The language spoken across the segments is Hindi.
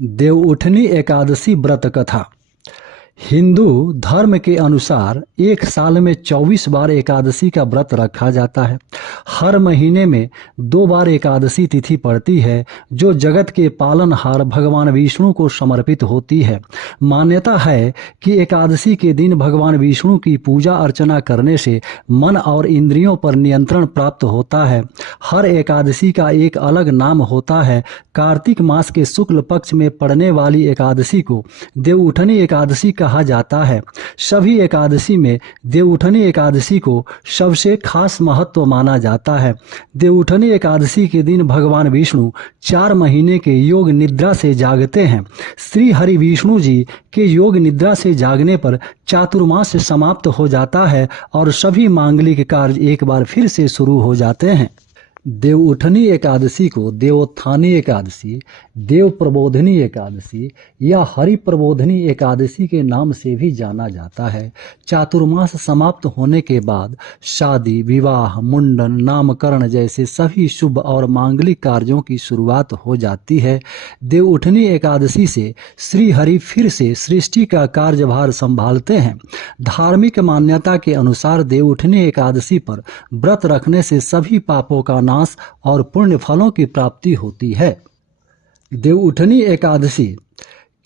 देवउठनी एकादशी व्रत कथा। हिंदू धर्म के अनुसार एक साल में 24 बार एकादशी का व्रत रखा जाता है। हर महीने में 2 बार एकादशी तिथि पड़ती है जो जगत के पालनहार भगवान विष्णु को समर्पित होती है। मान्यता है कि एकादशी के दिन भगवान विष्णु की पूजा अर्चना करने से मन और इंद्रियों पर नियंत्रण प्राप्त होता है। हर एकादशी का एक अलग नाम होता है। कार्तिक मास के शुक्ल पक्ष में पड़ने वाली एकादशी को देवउठनी एकादशी कहा जाता है। सभी एकादशी में देवउठनी एकादशी को सबसे खास महत्व माना जाता है। देवउठनी एकादशी के दिन भगवान विष्णु 4 महीने के योग निद्रा से जागते हैं। श्री हरि विष्णु जी के योग निद्रा से जागने पर चातुर्मास समाप्त हो जाता है और सभी मांगलिक कार्य एक बार फिर से शुरू हो जाते हैं। देवउठनी एकादशी को देवोत्थानी एकादशी, देव प्रबोधनी एकादशी या हरि प्रबोधनी एकादशी के नाम से भी जाना जाता है। चातुर्मास समाप्त होने के बाद शादी, विवाह, मुंडन, नामकरण जैसे सभी शुभ और मांगलिक कार्यों की शुरुआत हो जाती है। देवउठनी एकादशी से श्री हरि फिर से सृष्टि का कार्यभार संभालते हैं। धार्मिक मान्यता के अनुसार देवउठनी एकादशी पर व्रत रखने से सभी पापों का नाश और पुण्य फलों की प्राप्ति होती है। देवउठनी एकादशी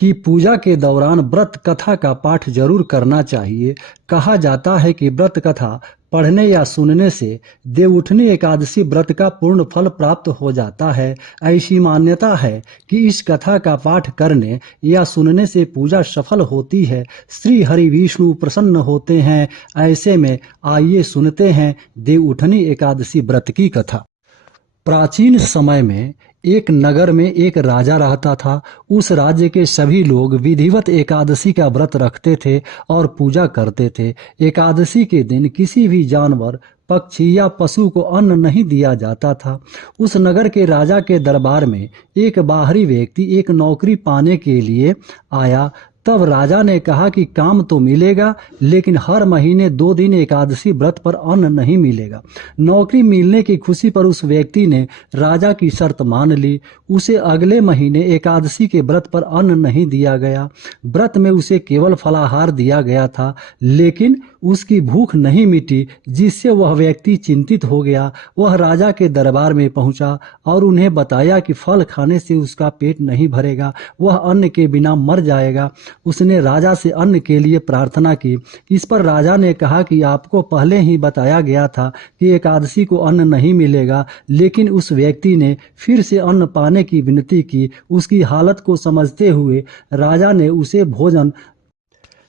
की पूजा के दौरान व्रत कथा का पाठ जरूर करना चाहिए। कहा जाता है कि व्रत कथा पढ़ने या सुनने से देवउठनी एकादशी व्रत का पूर्ण फल प्राप्त हो जाता है। ऐसी मान्यता है कि इस कथा का पाठ करने या सुनने से पूजा सफल होती है, श्री हरि विष्णु प्रसन्न होते हैं। ऐसे में आइए सुनते हैं देवउठनी एकादशी व्रत की कथा। प्राचीन समय में एक नगर में एक राजा रहता था। उस राज्य के सभी लोग विधिवत एकादशी का व्रत रखते थे और पूजा करते थे। एकादशी के दिन किसी भी जानवर, पक्षी या पशु को अन्न नहीं दिया जाता था। उस नगर के राजा के दरबार में एक बाहरी व्यक्ति एक नौकरी पाने के लिए आया। तब राजा ने कहा कि काम तो मिलेगा, लेकिन हर महीने 2 दिन एकादशी व्रत पर अन्न नहीं मिलेगा। नौकरी मिलने की खुशी पर उस व्यक्ति ने राजा की शर्त मान ली। उसे अगले महीने एकादशी के व्रत पर अन्न नहीं दिया गया। व्रत में उसे केवल फलाहार दिया गया था, लेकिन उसकी भूख नहीं मिटी, जिससे वह व्यक्ति चिंतित हो गया। वह राजा के दरबार में पहुंचा और उन्हें बताया कि फल खाने से उसका पेट नहीं भरेगा, वह अन्न के बिना मर जाएगा। उसने राजा से अन्न के लिए प्रार्थना की। इस पर राजा ने कहा कि आपको पहले ही बताया गया था कि एकादशी को अन्न नहीं मिलेगा, लेकिन उस व्यक्ति ने फिर से अन्न पाने की विनती की। उसकी हालत को समझते हुए राजा ने उसे भोजन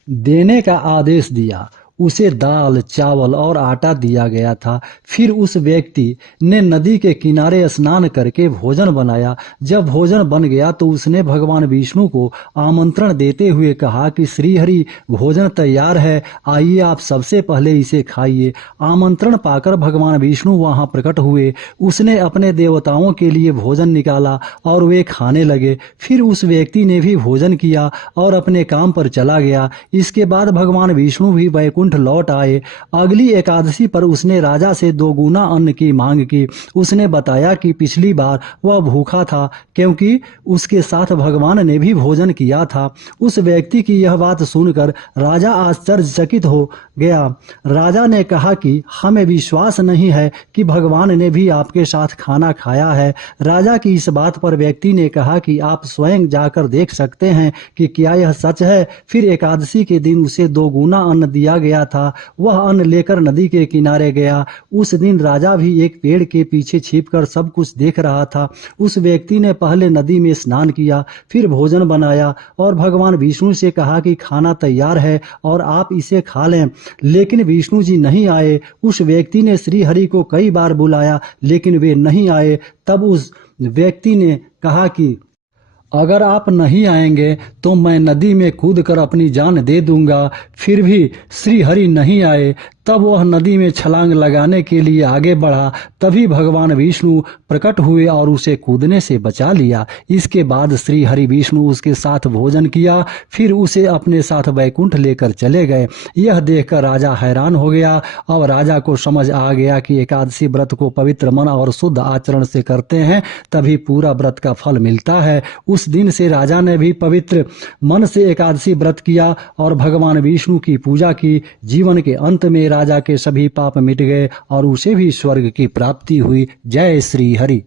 देने का आदेश दिया। उसे दाल, चावल और आटा दिया गया था। फिर उस व्यक्ति ने नदी के किनारे स्नान करके भोजन बनाया। जब भोजन बन गया तो उसने भगवान विष्णु को आमंत्रण देते हुए कहा कि श्री हरि, भोजन तैयार है, आइए आप सबसे पहले इसे खाइए। आमंत्रण पाकर भगवान विष्णु वहां प्रकट हुए। उसने अपने देवताओं के लिए भोजन निकाला और वे खाने लगे। फिर उस व्यक्ति ने भी भोजन किया और अपने काम पर चला गया। इसके बाद भगवान विष्णु भी वैकुंठ लौट आए। अगली एकादशी पर उसने राजा से 2 गुना अन्न की मांग की। उसने बताया कि पिछली बार वह भूखा था, क्योंकि उसके साथ भगवान ने भी भोजन किया था। उस व्यक्ति की यह बात सुनकर राजा आश्चर्यचकित हो गया। राजा ने कहा कि हमें विश्वास नहीं है कि भगवान ने भी आपके साथ खाना खाया है। राजा की इस बात पर व्यक्ति ने कहा कि आप स्वयं जाकर देख सकते हैं कि क्या यह सच है। फिर एकादशी के दिन उसे 2 गुना अन्न दिया गया था। वह अन्न लेकर नदी के किनारे गया। उस दिन राजा भी एक पेड़ के पीछे छिपकर सब कुछ देख रहा था। उस व्यक्ति ने पहले नदी में स्नान किया, फिर भोजन बनाया और भगवान विष्णु से कहा कि खाना तैयार है और आप इसे खा लें। लेकिन विष्णु जी नहीं आए। उस व्यक्ति ने श्री हरि को कई बार बुलाया, लेकिन वे नहीं आए। तब उस व्यक्ति ने कहा कि अगर आप नहीं आएंगे तो मैं नदी में कूदकर अपनी जान दे दूंगा। फिर भी श्री हरि नहीं आए। तब वह नदी में छलांग लगाने के लिए आगे बढ़ा, तभी भगवान विष्णु प्रकट हुए और उसे कूदने से बचा लिया। इसके बाद श्री हरि विष्णु उसके साथ भोजन किया, फिर उसे अपने साथ वैकुंठ लेकर चले गए। यह देखकर राजा हैरान हो गया। अब राजा को समझ आ गया कि एकादशी व्रत को पवित्र मन और शुद्ध आचरण से करते हैं तभी पूरा व्रत का फल मिलता है। उस दिन से राजा ने भी पवित्र मन से एकादशी व्रत किया और भगवान विष्णु की पूजा की। जीवन के अंत में राजा के सभी पाप मिट गए और उसे भी स्वर्ग की प्राप्ति हुई। जय श्री हरि।